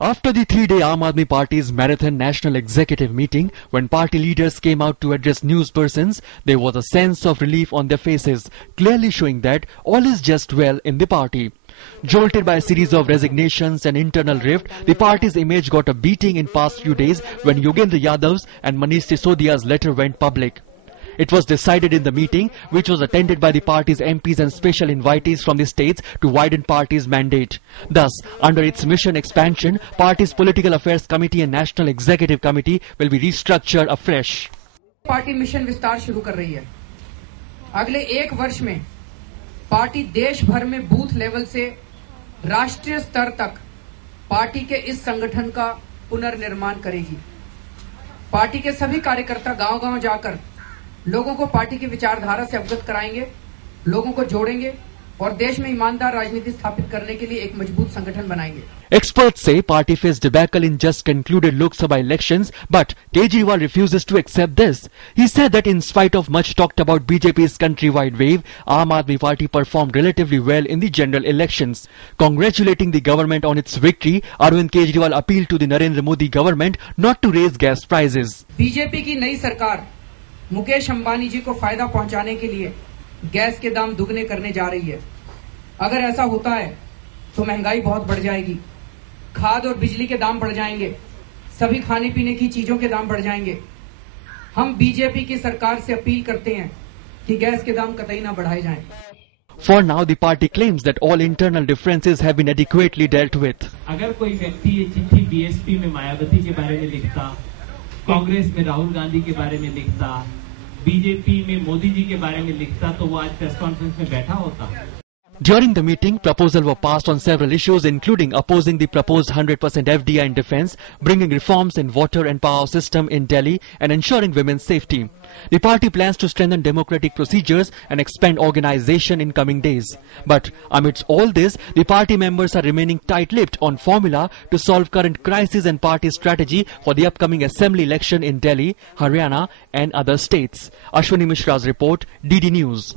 After the three-day Aam Aadmi Party's marathon national executive meeting, when party leaders came out to address newspersons, there was a sense of relief on their faces, clearly showing that all is just well in the party. Jolted by a series of resignations and internal rift, the party's image got a beating in past few days when Yogendra Yadav's and Manish Sisodia's letter went public. It was decided in the meeting, which was attended by the party's MPs and special invitees from the states to widen party's mandate. Thus, under its mission expansion, party's Political Affairs Committee and National Executive Committee will be restructured afresh. Party mission विस्तार शुरू कर रही है। अगले एक वर्ष में party देश भर में बूथ लेवल से राष्ट्रीय स्तर तक पार्टी के इस संगठन का पुनर्निर्माण करेगी। पार्टी के सभी कार्यकर्ता गांव-गांव जाकर लोगों को पार्टी की विचारधारा से अवगत कराएंगे, लोगों को जोड़ेंगे और देश में ईमानदार राजनीति स्थापित करने के लिए एक मजबूत संगठन बनाएंगे। Experts say party faced debacle in just concluded Lok Sabha elections, but Kejriwal refuses to accept this. He said that in spite of much talked about BJP's countrywide wave, Aam Aadmi Party performed relatively well in the general elections. Congratulating the government on its victory, Arvind Kejriwal appealed to the Narendra Modi government not to raise gas prices. BJP की नई सरकार मुकेश अंबानी जी को फायदा पहुंचाने के लिए gas के दाम दुगने करने जा रही है। अगर ऐसा होता है तो महंगाई बहुत बढ़ जाएगी, खाद और बिजली के दाम बढ़ जाएंगे, सभी खाने पीने की चीजों के दाम बढ़ जाएंगे। हम बीजेपी की सरकार से अपील करते हैं कि गैस के दाम कतई ना बढ़ाए जाएं। For now, the party claims that all internal differences have been adequately dealt with. अगर कोई व्यक्ति ये चिट्ठी बीएसपी में मायावती के बारे में लिखता, कांग्रेस में राहुल गांधी के बारे में लिखता, बीजेपी में मोदी जी के बारे में लिखता, तो वो आज प्रेस कॉन्फ्रेंस में बैठा होता। During the meeting, proposals were passed on several issues, including opposing the proposed 100% FDI in defence, bringing reforms in water and power system in Delhi, and ensuring women's safety. The party plans to strengthen democratic procedures and expand organisation in coming days. But amidst all this, the party members are remaining tight-lipped on formula to solve current crisis and party strategy for the upcoming assembly election in Delhi, Haryana and other states. Ashwini Mishra's report, DD News.